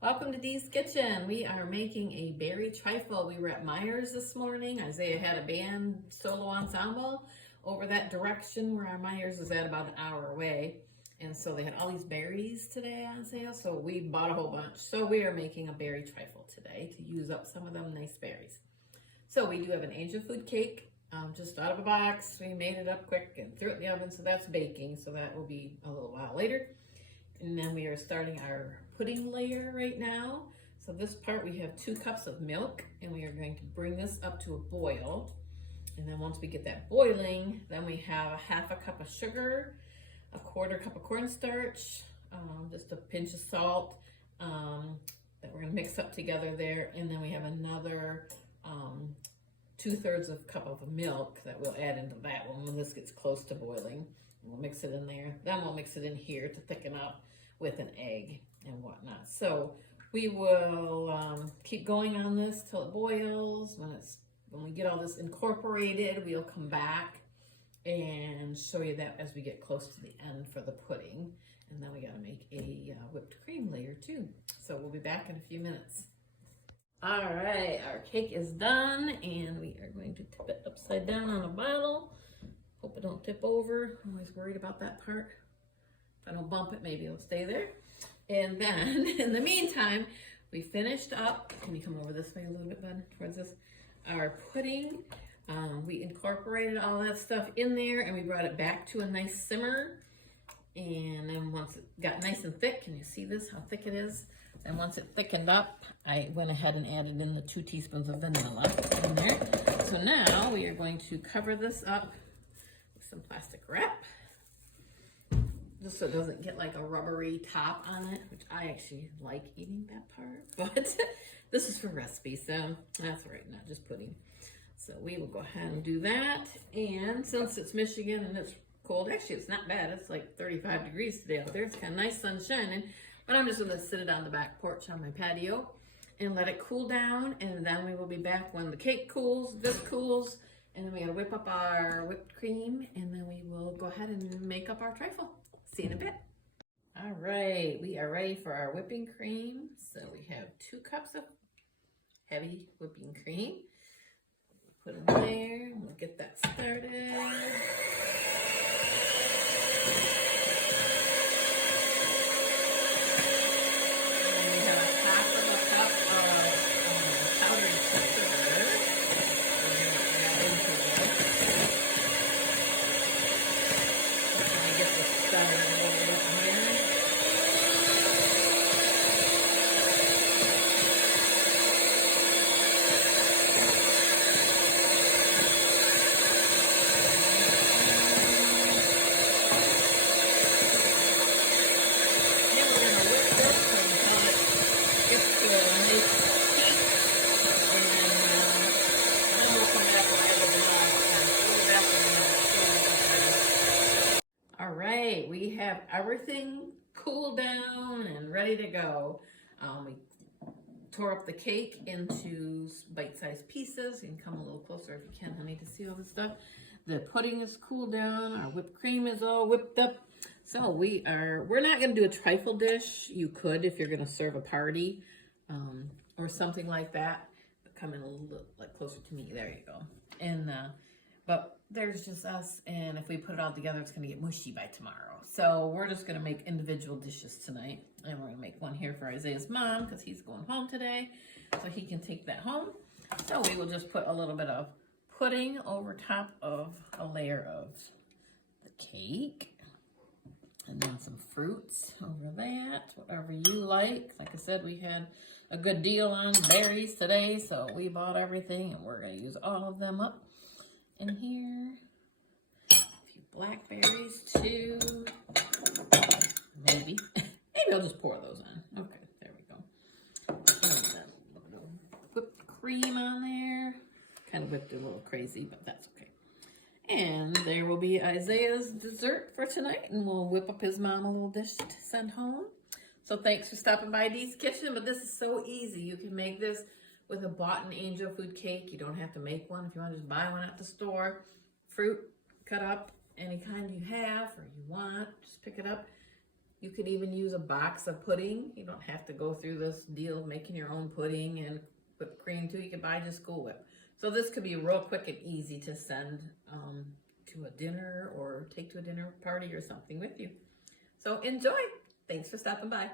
Welcome to Dee's Kitchen. We are making a berry trifle. We were at Myers this morning. Isaiah had a band solo ensemble over that direction where our Myers is at about an hour away. And so they had all these berries today on sale, so we bought a whole bunch. So we are making a berry trifle today to use up some of them nice berries. So we do have an angel food cake just out of a box. We made it up quick and threw it in the oven, so that's baking. So that will be a little while later. And then we are starting our pudding layer right now. So this part, we have 2 cups of milk, and we are going to bring this up to a boil. And then once we get that boiling, then we have a 1/2 cup of sugar, a 1/4 cup of cornstarch, just a pinch of salt that we're gonna mix up together there. And then we have another 2/3 cup of milk that we'll add into that one when this gets close to boiling. We'll mix it in there. Then we'll mix it in here to thicken up with an egg and whatnot. So we will keep going on this till it boils. When we get all this incorporated, we'll come back and show you that as we get close to the end for the pudding. And then we got to make a whipped cream layer too. So we'll be back in a few minutes. All right, our cake is done, and we are going to tip it upside down on a bottle. Hope it don't tip over. I'm always worried about that part. If I don't bump it, maybe it'll stay there. And then, in the meantime, we finished up. Can you come over this way a little bit, bud, towards this? Our pudding. We incorporated all that stuff in there, and we brought it back to a nice simmer. And then once it got nice and thick, can you see this, how thick it is? And once it thickened up, I went ahead and added in the 2 teaspoons of vanilla in there. So now we are going to cover this up with some plastic wrap, just so it doesn't get like a rubbery top on it, which I actually like eating that part, but this is for recipe, so that's right, not just pudding. So we will go ahead and do that. And since it's Michigan and it's cold, actually it's not bad, it's like 35 degrees today out there, it's kind of nice, sun shining, but I'm just gonna sit it on the back porch on my patio and let it cool down, and then we will be back when the cake cools, this cools, and then we gotta whip up our whipped cream, and then we will go ahead and make up our trifle. See you in a bit. All right, we are ready for our whipping cream. So we have 2 cups of heavy whipping cream. Put it in there, and we'll get that started. We have everything cooled down and ready to go. We tore up the cake into bite-sized pieces. You can come a little closer if you can, honey, to see all this stuff. The pudding is cooled down. Our whipped cream is all whipped up. So we're not going to do a trifle dish. You could if you're going to serve a party or something like that. Come in a little like closer to me. There you go. And but there's just us, and if we put it all together, it's gonna get mushy by tomorrow. So we're just gonna make individual dishes tonight, and we're gonna make one here for Isaiah's mom because he's going home today, so he can take that home. So we will just put a little bit of pudding over top of a layer of the cake, and then some fruits over that, whatever you like. Like I said, we had a good deal on berries today, so we bought everything, and we're gonna use all of them up in here. A few blackberries too. Maybe. Maybe I'll just pour those on. Okay, there we go. And then a little whipped cream on there. Kind of whipped it a little crazy, but that's okay. And there will be Isaiah's dessert for tonight, and we'll whip up his mom a little dish to send home. So thanks for stopping by Dee's Kitchen, but this is so easy. You can make this with a bought-in angel food cake. You don't have to make one. If you want to just buy one at the store, fruit cut up any kind you have or you want, just pick it up. You could even use a box of pudding. You don't have to go through this deal of making your own pudding and whipped cream too. You can buy just School Whip. So this could be real quick and easy to send to a dinner or take to a dinner party or something with you. So enjoy. Thanks for stopping by.